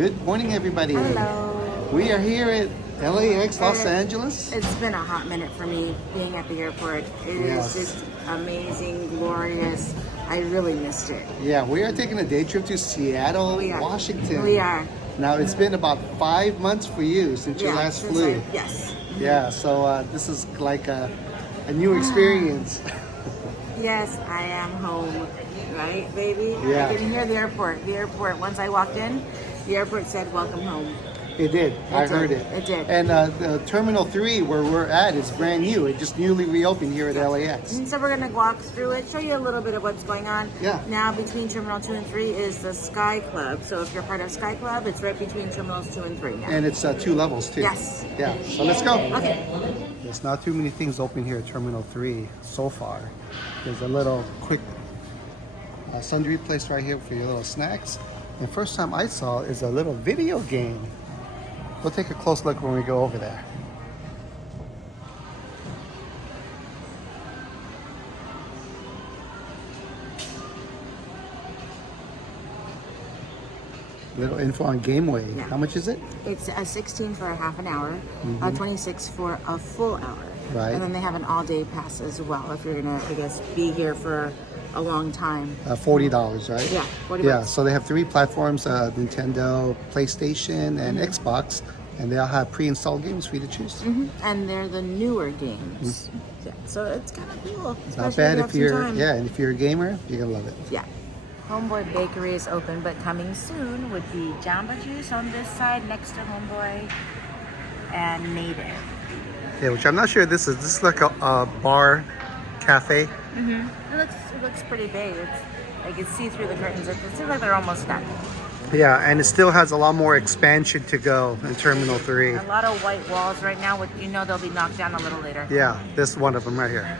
Good morning, everybody. Hello. We are here at LAX, Los Angeles. It's been a hot minute for me being at the airport. It is just amazing, glorious. I really missed it. Yeah, we are taking a day trip to Seattle, Washington. We are. Now, it's been about 5 months for you since you last flew. Yes. Yeah, so this is like a new experience. Yes, I am home. Right, baby? Yeah. I can hear the airport. The airport, once I walked in, the airport said, welcome home. It did. I heard it. It did. And the Terminal 3, where we're at, is brand new. It just newly reopened here at LAX. And so we're going to walk through it, show you a little bit of what's going on. Yeah. Now, between Terminal 2 and 3 is the Sky Club. So if you're part of Sky Club, it's right between Terminals 2 and 3 now. And it's 2 levels, too. Yes. Yeah, so let's go. Okay. There's not too many things open here at Terminal 3 so far. There's a little quick sundry place right here for your little snacks. And the first time I saw is a little video game. We'll take a close look when we go over there. Little info on Gameway. Yeah. How much is it? It's a 16 for a half an hour, 26 for a full hour. Right. And then they have an all-day pass as well if you're gonna, I guess, be here for a long time. $40, right? Yeah, 40 Yeah, bucks. so they have 3 platforms, Nintendo, PlayStation, and Xbox. And they all have pre-installed games for you to choose. And they're the newer games. Yeah, so it's kind of cool. Not bad if you're, and if you're a gamer, you're gonna love it. Yeah. Homeboy Bakery is open, but coming soon would be Jamba Juice on this side next to Homeboy and Native. Yeah, which I'm not sure this is. This is like a bar, cafe. It looks pretty big. I can see through the curtains. It seems like they're almost done. Yeah, and it still has a lot more expansion to go in Terminal 3. A lot of white walls right now, which you know they'll be knocked down a little later. Yeah, this is one of them right here.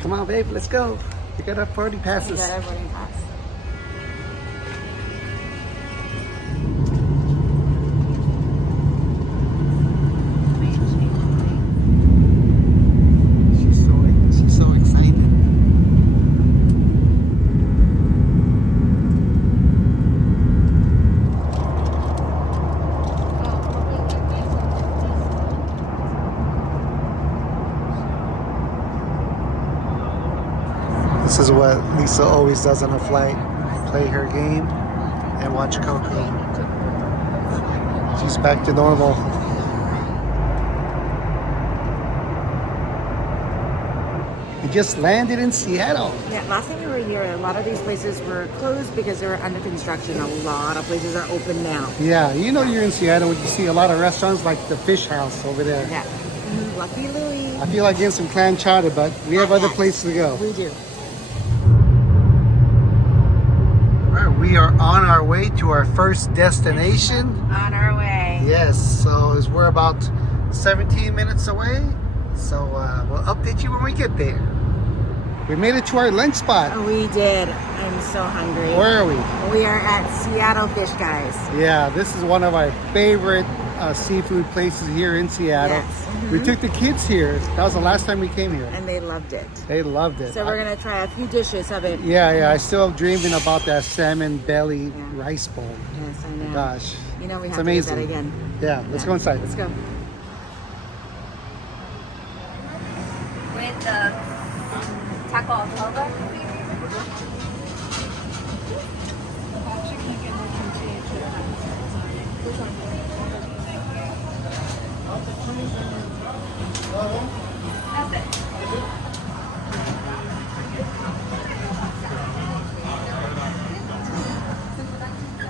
Come on, babe, let's go. We got our party passes. We got our boarding pass. She's so excited. This is what Lisa always does on her flight. Play her game and watch Coco. She's back to normal. We just landed in Seattle. Yeah, last time we were here, a lot of these places were closed because they were under construction. A lot of places are open now. Yeah, you know you're in Seattle when you see a lot of restaurants like the Fish House over there. Yeah. Lucky Louie. I feel like getting some clam chowder, but we have other places to go. We do. We are on our way to our first destination. On our way. Yes, so we're about 17 minutes away. So we'll update you when we get there. We made it to our lunch spot. We did. I'm so hungry. Where are we? We are at Seattle Fish Guys. Yeah, this is one of our favorite seafood places here in Seattle. Yes. We took the kids here. That was the last time we came here. And they loved it. They loved it. So we're going to try a few dishes of it. Yeah, I still dreaming about that salmon belly rice bowl. Yes, I know. Gosh. You know we have amazing. to do that again. Yeah, let's go inside. Let's go. With the taco altoba.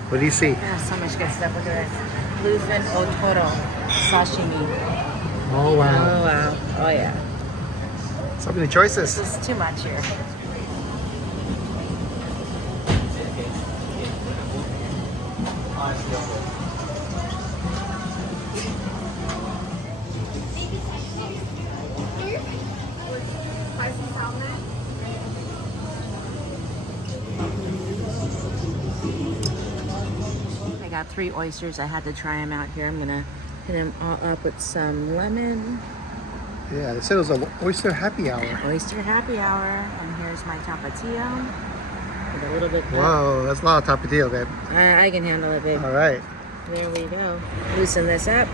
What do you see? There's so much good stuff. Look at this. Bluefin otoro sashimi. Oh, wow. Oh, wow. Oh, yeah. So many choices. This is too much here. I got 3 oysters. I had to try them out here. I'm gonna hit them all up with some lemon. Yeah, they said it was an oyster happy hour. Oyster happy hour. And here's my tapatio. with a little bit. Whoa, that's a lot of tapatio, babe. I can handle it, babe. All right. There we go. Loosen this up.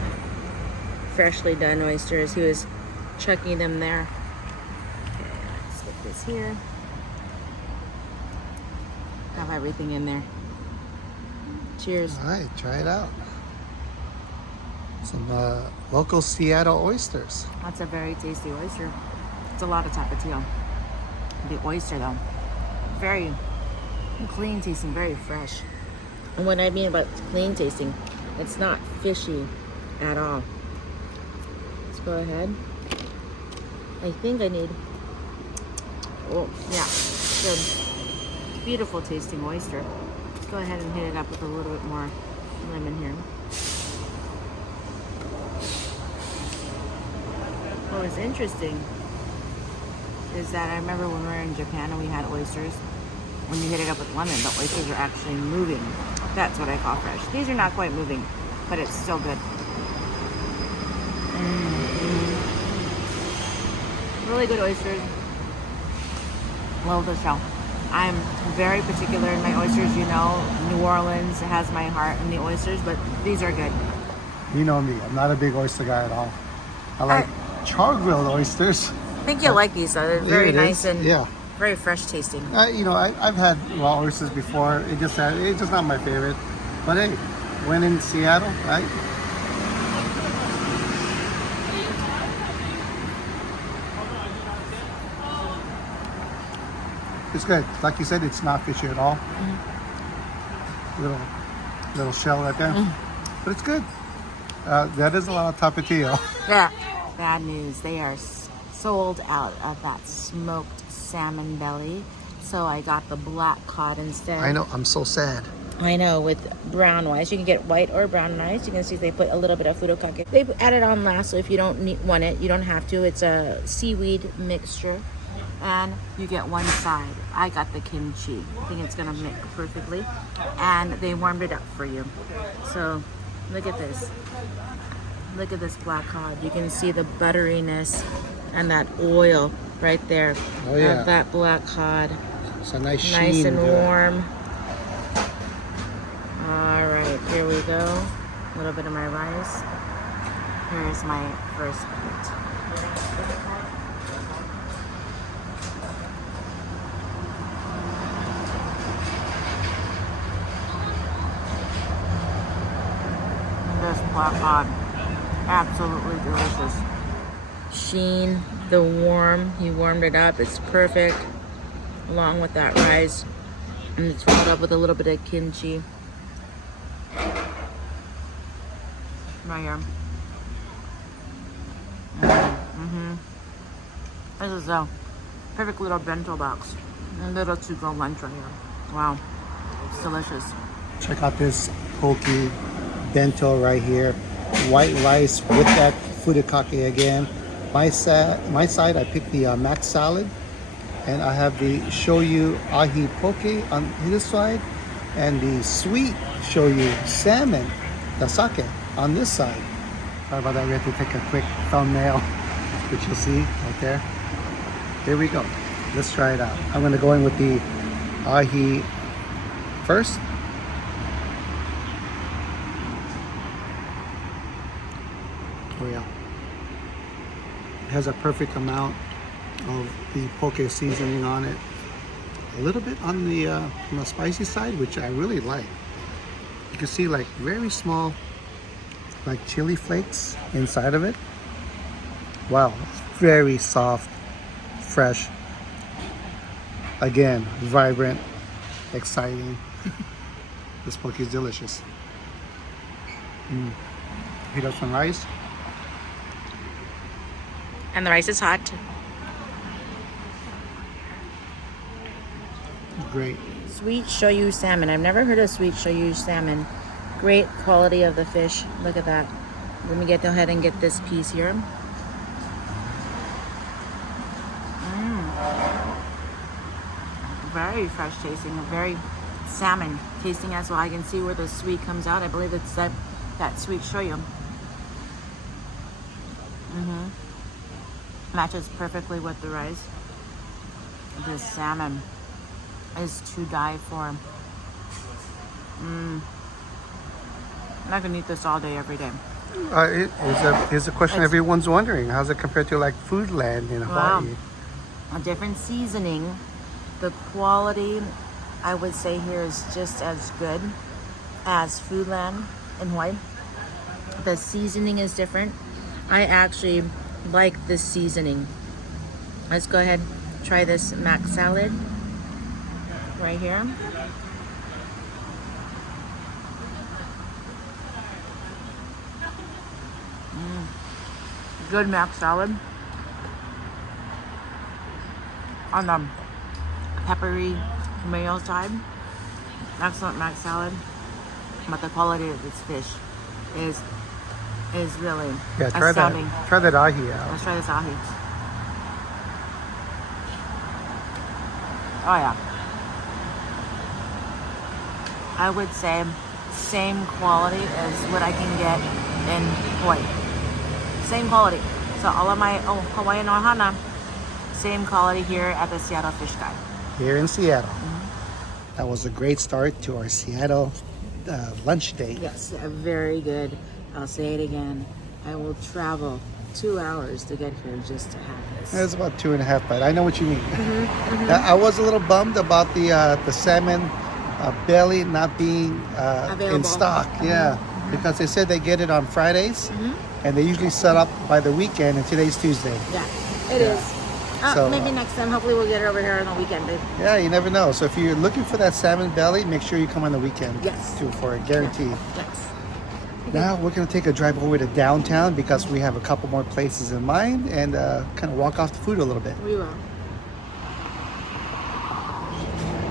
Freshly done oysters. He was chucking them there. Okay, let's get this here. Have everything in there. Cheers. All right, try it out. Some local Seattle oysters. That's a very tasty oyster. It's a lot of tapatio. The oyster, though, very clean tasting, very fresh. And what I mean about clean tasting, it's not fishy at all. Let's go ahead. I think I need, oh yeah, good. Beautiful tasting oyster. Let's go ahead and hit it up with a little bit more lemon here. What was interesting is that I remember when we were in Japan and we had oysters, when you hit it up with lemon, the oysters are actually moving. That's what I call fresh. These are not quite moving, but it's still good. Really good oysters. Love the shell. I'm very particular in my oysters. You know, New Orleans has my heart in the oysters, but these are good. You know me, I'm not a big oyster guy at all. I like char-grilled oysters. I think you'll like these though. They're very nice and yeah, very fresh tasting. you know, I've had raw oysters before. It's just not my favorite. But hey, when in Seattle, right? It's good. Like you said, it's not fishy at all. Little shell right there, but it's good. That is a lot of tapatio. Yeah. Bad news. They are sold out of that smoked salmon belly. So I got the black cod instead. I know. I'm so sad. I know, with brown rice. You can get white or brown rice. You can see they put a little bit of furikake. They added on last, so if you don't want it, you don't have to. It's a seaweed mixture. And you get one side. I got the kimchi. I think it's gonna mix perfectly. And they warmed it up for you. So look at this. Look at this black cod. You can see the butteriness and that oil right there. Oh yeah. Of that black cod. It's a nice sheen. Nice and there. warm. All right, here we go. A little bit of my rice. Here's my first bite. This black cod, absolutely delicious. Sheen, the warm, he warmed it up. It's perfect, along with that rice, and it's rolled up with a little bit of kimchi. Right here. This is a perfect little bento box, a little to-go lunch right here. Wow, it's delicious. Check out this Pokey Bento right here. White rice with that furikake again. My side, I picked the mac salad, and I have the shoyu ahi poke on this side, and the sweet shoyu salmon, the sake, on this side. Sorry about that. We have to take a quick thumbnail, which you'll see right there. Here we go. Let's try it out. I'm going to go in with the ahi first. Oh yeah. It has a perfect amount of the poke seasoning on it. A little bit on the spicy side, which I really like. You can see like very small, like chili flakes inside of it. Wow, very soft, fresh. Again, vibrant, exciting. This poke is delicious. Heat up some rice. And the rice is hot. Great. Sweet shoyu salmon. I've never heard of sweet shoyu salmon. Great quality of the fish. Look at that. Let me go ahead and get this piece here. Very fresh tasting, very salmon tasting as well. I can see where the sweet comes out. I believe it's that sweet shoyu. Matches perfectly with the rice. This salmon. is to die for. I'm not gonna eat this all day, every day. Here's a question everyone's wondering. How's it compared to like Foodland in Hawaii? Wow. A different seasoning. The quality, I would say here, is just as good as Foodland in Hawaii. The seasoning is different. I actually like this seasoning. Let's go ahead and try this mac salad right here. Good mac salad. On the peppery mayo side. Excellent mac salad. But the quality of this fish is really astounding. Try that ahi out. Let's try this ahi. Oh yeah. I would say same quality as what I can get in Hawaii. Same quality. So all of my Hawaiian ohana, same quality here at the Seattle Fish Guy. Here in Seattle. That was a great start to our Seattle lunch date. Yes, very good. I'll say it again. I will travel 2 hours to get here just to have this. It's about 2.5, but I know what you mean. I was a little bummed about the salmon belly not being in stock. Yeah, because they said they get it on Fridays, and they usually set up by the weekend, and today's Tuesday. Yeah, it is. So, maybe next time, hopefully we'll get it over here on the weekend, babe. Yeah, you never know. So if you're looking for that salmon belly, make sure you come on the weekend. Yes. For a guarantee. Yes. Now we're going to take a drive over to downtown because we have a couple more places in mind and kind of walk off the food a little bit. We will.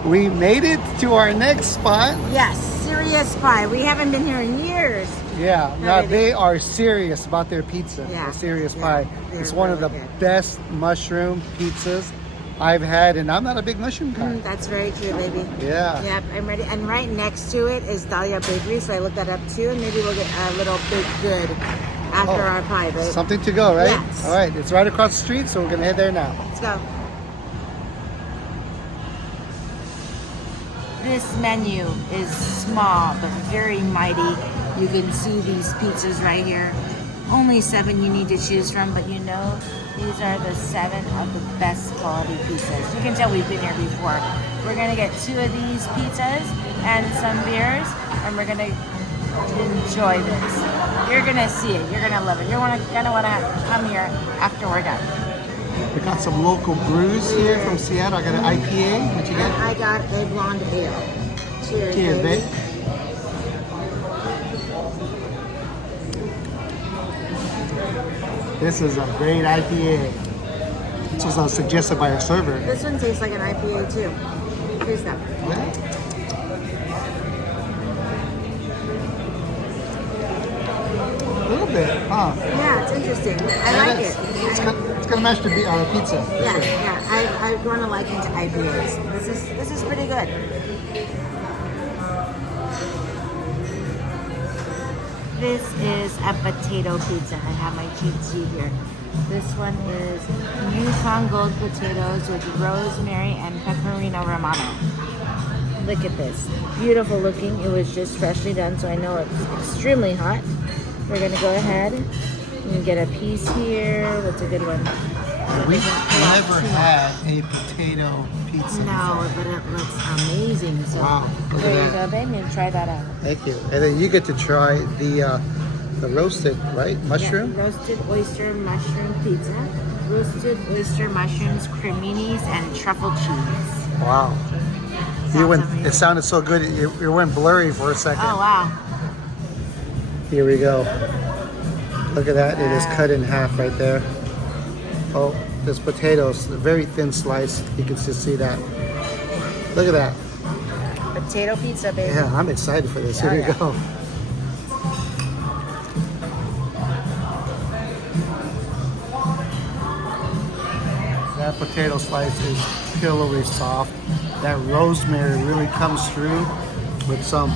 We made it to our next spot. Yes, Serious Pie. We haven't been here in years. Yeah, now they are serious about their pizza. Yeah. The Serious Pie. It's one really of the good. best mushroom pizzas I've had, and I'm not a big mushroom guy. That's very true, baby. Yeah. Yep, I'm ready. And right next to it is Dalia Bakery, so I looked that up too, and maybe we'll get a little bit good after our pie, babe. Something to go, right? Yes. All right, it's right across the street, so we're going to head there now. Let's go. This menu is small but very mighty. You can see these pizzas right here. Only 7 you need to choose from, but you know these are the 7 of the best quality pizzas. You can tell we've been here before. We're gonna get 2 of these pizzas and some beers, and we're gonna enjoy this. You're gonna see it. You're gonna love it. You're gonna wanna come here after we're done. We got some local brews here from Seattle. I got an IPA. What you got? I got a blonde ale. Cheers, Cheers, baby. babe. This is a great IPA. This was suggested by our server. This one tastes like an IPA too. Taste that. A little bit, huh? Yeah, it's interesting. I like it. It's gonna match the pizza. For Yeah, sure. yeah. I've grown a liking to IPAs. This is pretty good. This is a potato pizza. I have my cheat sheet here. This one is Yukon Gold potatoes with rosemary and pecorino romano. Look at this. Beautiful looking. It was just freshly done, so I know it's extremely hot. We're gonna go ahead and get a piece here. What's a good one? We've never had a potato pizza. No, but it looks amazing. So Wow, look there at you that. go, baby, and try that out. Thank you. And then you get to try the roasted, right? Mushroom? Yeah, roasted oyster mushroom pizza. Roasted oyster mushrooms, creminis, and truffle cheese. Wow. Sounds It sounded so good, it went blurry for a second. Oh, wow. Here we go. Look at that. It is cut in half right there. Oh, there's potatoes. A very thin slice. You can just see that. Look at that. Potato pizza, baby. Yeah, I'm excited for this. Here Oh, we yeah. go. That potato slice is pillowy soft. That rosemary really comes through with some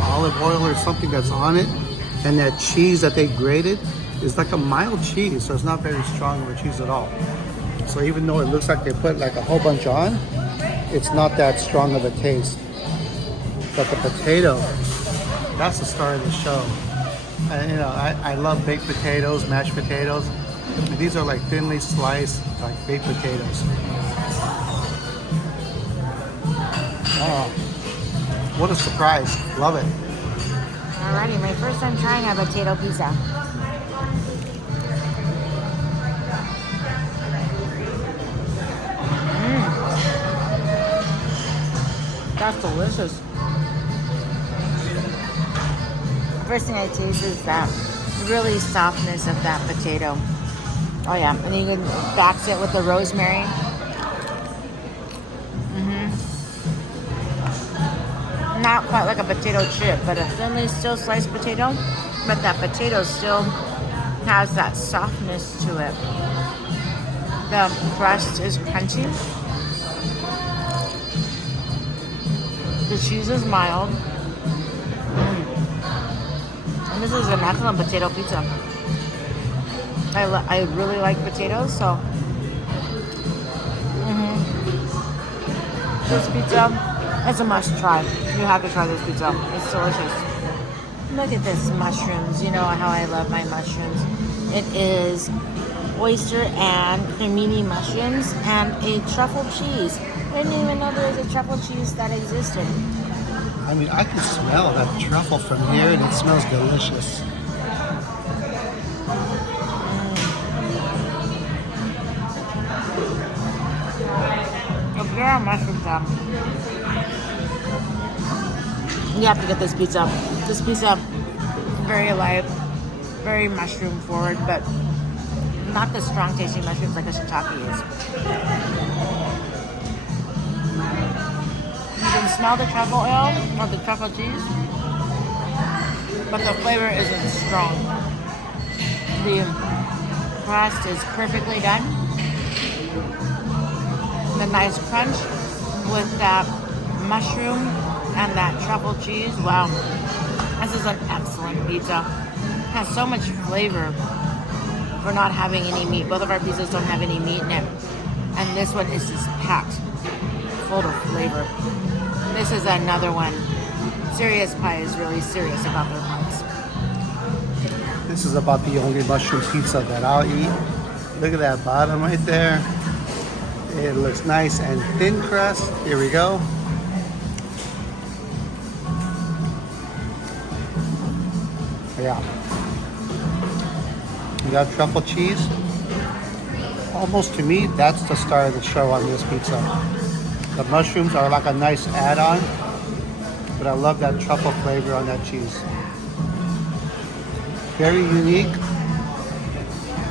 olive oil or something that's on it. And that cheese that they grated is like a mild cheese, so it's not very strong of a cheese at all. So even though it looks like they put like a whole bunch on, it's not that strong of a taste. But the potato, that's the star of the show. And you know, I love baked potatoes, mashed potatoes. And these are like thinly sliced, like baked potatoes. Oh, what a surprise. Love it. Alrighty, my first time trying a potato pizza. That's delicious. First thing I taste is that really softness of that potato. Oh yeah, and then you can bax it with the rosemary. Not quite like a potato chip, but a thinly still sliced potato. But that potato still has that softness to it. The crust is crunchy. The cheese is mild. And this is an excellent potato pizza. I really like potatoes, so this pizza is a must try. You have to try this pizza. It's delicious. Look at this mushrooms. You know how I love my mushrooms. It is oyster and cremini mushrooms and a truffle cheese. I didn't even know there was a truffle cheese that existed. I mean, I can smell that truffle from here, and it smells delicious. If you're a mushroom fan, you have to get this pizza. This pizza, very light, very mushroom forward, but not the strong tasting mushrooms like a shiitake is. You can smell the truffle oil or the truffle cheese, but the flavor isn't strong. The crust is perfectly done. The nice crunch with that mushroom and that truffle cheese. Wow, this is an excellent pizza. It has so much flavor for not having any meat. Both of our pizzas don't have any meat in it, and this one is just packed full of flavor. This is another one. Serious Pie is really serious about their pies. This is about the only mushroom pizza that I'll eat. Look at that bottom right there. It looks nice and thin crust. Here we go. Yeah. You got truffle cheese. Almost to me, that's the star of the show on this pizza. The mushrooms are like a nice add-on, but I love that truffle flavor on that cheese. Very unique,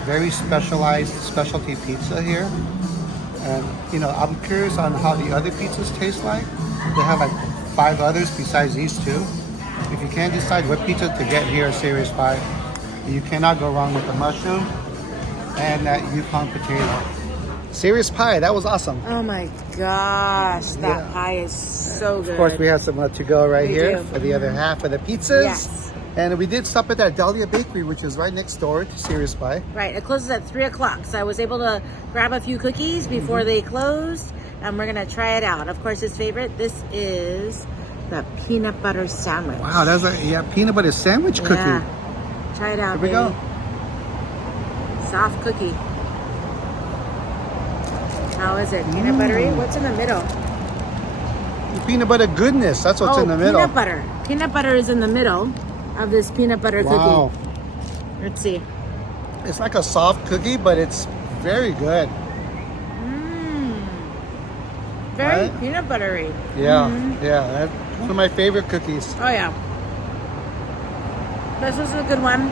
very specialized specialty pizza here. And you know, I'm curious on how the other pizzas taste like. They have like 5 others besides these 2. If you can't decide what pizza to get here at Serious Pie, you cannot go wrong with the mushroom and that Yukon potato. Serious Pie, that was awesome. Oh my gosh, that pie is so good. Of course, we have some to go right here do. for the other half of the pizzas. Yes. And we did stop at that Dalia Bakery, which is right next door to Serious Pie. Right, it closes at 3 o'clock, so I was able to grab a few cookies before they closed, and we're gonna try it out. Of course, his favorite, this is the peanut butter sandwich. Wow, that's a peanut butter sandwich cookie. Yeah. Try it out, Here we go. Soft cookie. How is it? Peanut buttery? What's in the middle? Peanut butter goodness, that's what's in the middle. Peanut butter. Peanut butter is in the middle of this peanut butter Wow. cookie. Let's see. It's like a soft cookie, but it's very good. Very Right? peanut buttery. Yeah, yeah, that's one of my favorite cookies. Oh yeah. This is a good one.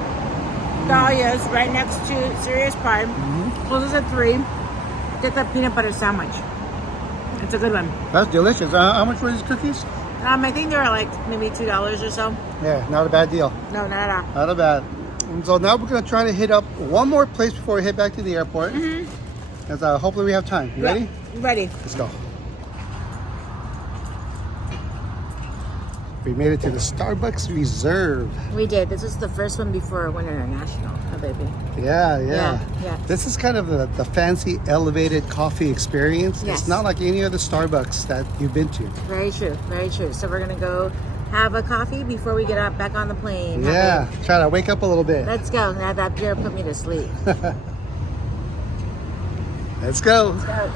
Dalia's right next to Serious Pie. Closes at 3. Get the peanut butter sandwich. It's a good one. That's delicious. How much were these cookies? I think they were like maybe $2 or so. Yeah, not a bad deal. No, not at all. Not a bad. And so now we're going to try to hit up one more place before we head back to the airport. As hopefully we have time. You ready? Ready. Let's go. We made it to the Starbucks Reserve. We did. This is the first one before it went international. Oh, baby. Yeah. Yeah. This is kind of the fancy elevated coffee experience. Yes. It's not like any other Starbucks that you've been to. Very true. Very true. So we're going to go have a coffee before we get up back on the plane. Yeah. Try to wake up a little bit. Let's go. Now that beer put me to sleep. Let's go. Let's go.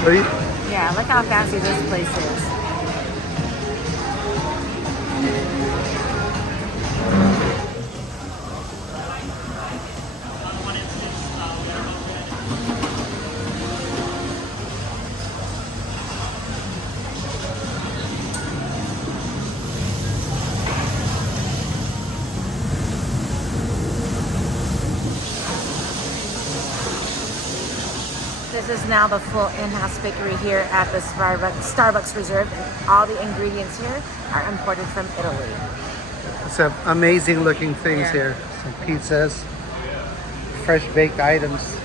What are you? Yeah, look how fancy this place is. This is now the full in-house bakery here at the Starbucks Reserve. And all the ingredients here are imported from Italy. Some amazing looking things here. Some pizzas, fresh baked items.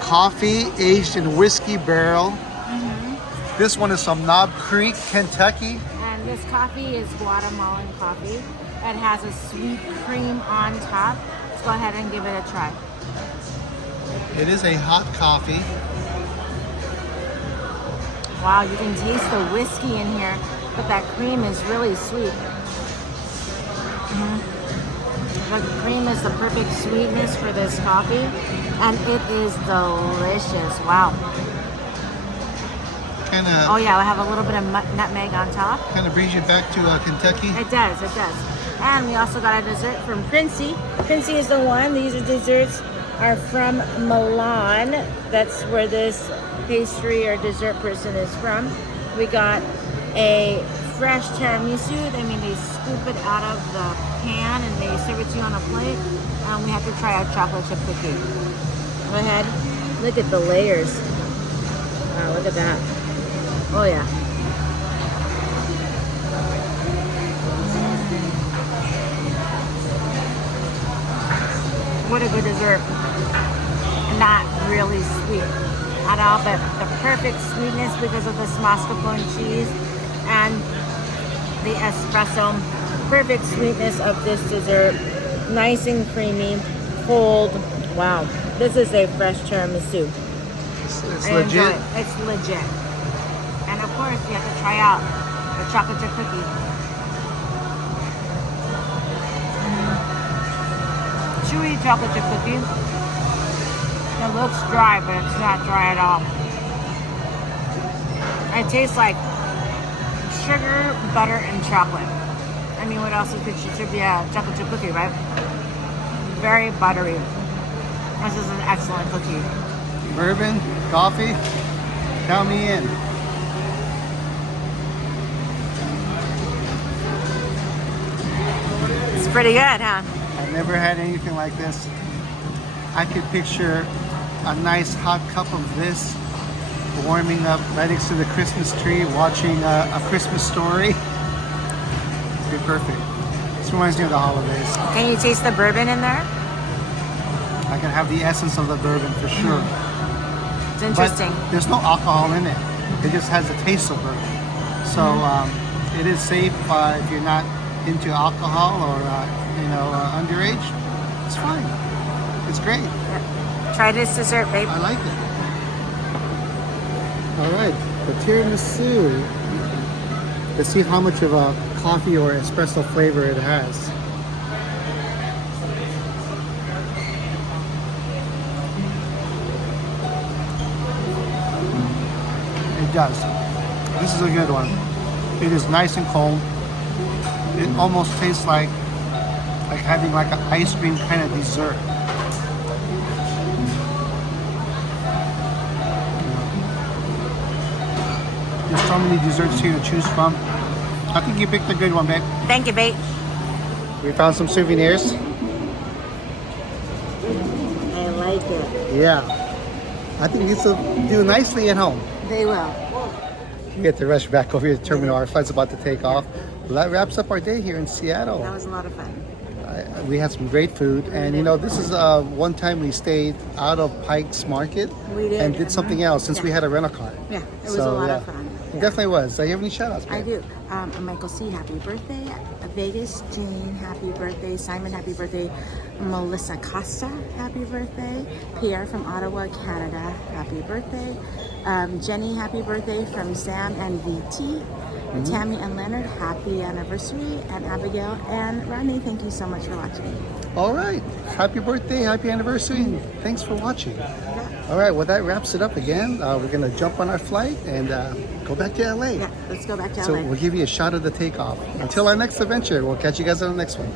Coffee aged in whiskey barrel. This one is from Knob Creek, Kentucky. And this coffee is Guatemalan coffee. It has a sweet cream on top. Let's go ahead and give it a try. It is a hot coffee. Wow, you can taste the whiskey in here, but that cream is really sweet. The cream is the perfect sweetness for this coffee, and it is delicious. Wow. Oh yeah, I have a little bit of nutmeg on top. Kind of brings you back to Kentucky. It does, it does. And we also got a dessert from Princey. Princey is the one. These are desserts are from Milan. That's where this pastry or dessert person is from. We got a fresh tiramisu. I mean, they scoop it out of the pan and they serve it to you on a plate. We have to try our chocolate chip cookie. Go ahead. Look at the layers. Wow, look at that. Oh yeah. What a good dessert. Not really sweet at all, but the perfect sweetness because of this mascarpone cheese and the espresso. Perfect sweetness of this dessert. Nice and creamy, cold. Wow. This is a fresh tiramisu. It's legit. It's legit. And of course, you have to try out the chocolate chip cookie. Chewy chocolate chip cookie. It looks dry, but it's not dry at all. It tastes like sugar, butter, and chocolate. I mean, what else should be a chocolate chip cookie, right? Very buttery. This is an excellent cookie. Bourbon, coffee, count me in. It's pretty good, huh? I've never had anything like this. I could picture a nice hot cup of this warming up right next to the Christmas tree, watching a Christmas Story. It'd be perfect. This reminds me of the holidays. Can you taste the bourbon in there? I can have the essence of the bourbon for sure. It's interesting. But there's no alcohol in it. It just has the taste of bourbon. So it is safe if you're not into alcohol or underage. It's fine. It's great. Try this dessert, babe. I like it. All right, the tiramisu. Let's see how much of a coffee or espresso flavor it has. It does. This is a good one. It is nice and cold. It almost tastes like having like an ice cream kind of dessert. There's so many desserts here to choose from. I think you picked a good one, babe. Thank you, babe. We found some souvenirs. I like it. Yeah. I think these will do nicely at home. They will. We get to rush back over here to the terminal. Our flight's about to take off. Well, that wraps up our day here in Seattle. That was a lot of fun. We had some great food, and you know, this is one time we stayed out of Pike's Market We did. and did something else since we Yeah. had a rental car. Yeah, it was a lot of fun. It definitely was. Do you have any shout outs? I do. Michael C., happy birthday. Vegas Jane, happy birthday. Simon, happy birthday. Melissa Costa, happy birthday. Pierre from Ottawa, Canada, happy birthday. Jenny, happy birthday from Sam and VT. Tammy and Leonard, happy anniversary. And Abigail and Rodney, thank you so much for watching. All right. Happy birthday, happy anniversary, and thanks for watching. All right, well, that wraps it up again. We're going to jump on our flight and go back to LA. Yeah, let's go back to So LA. we'll give you a shot of the takeoff. Until our next adventure, we'll catch you guys on the next one.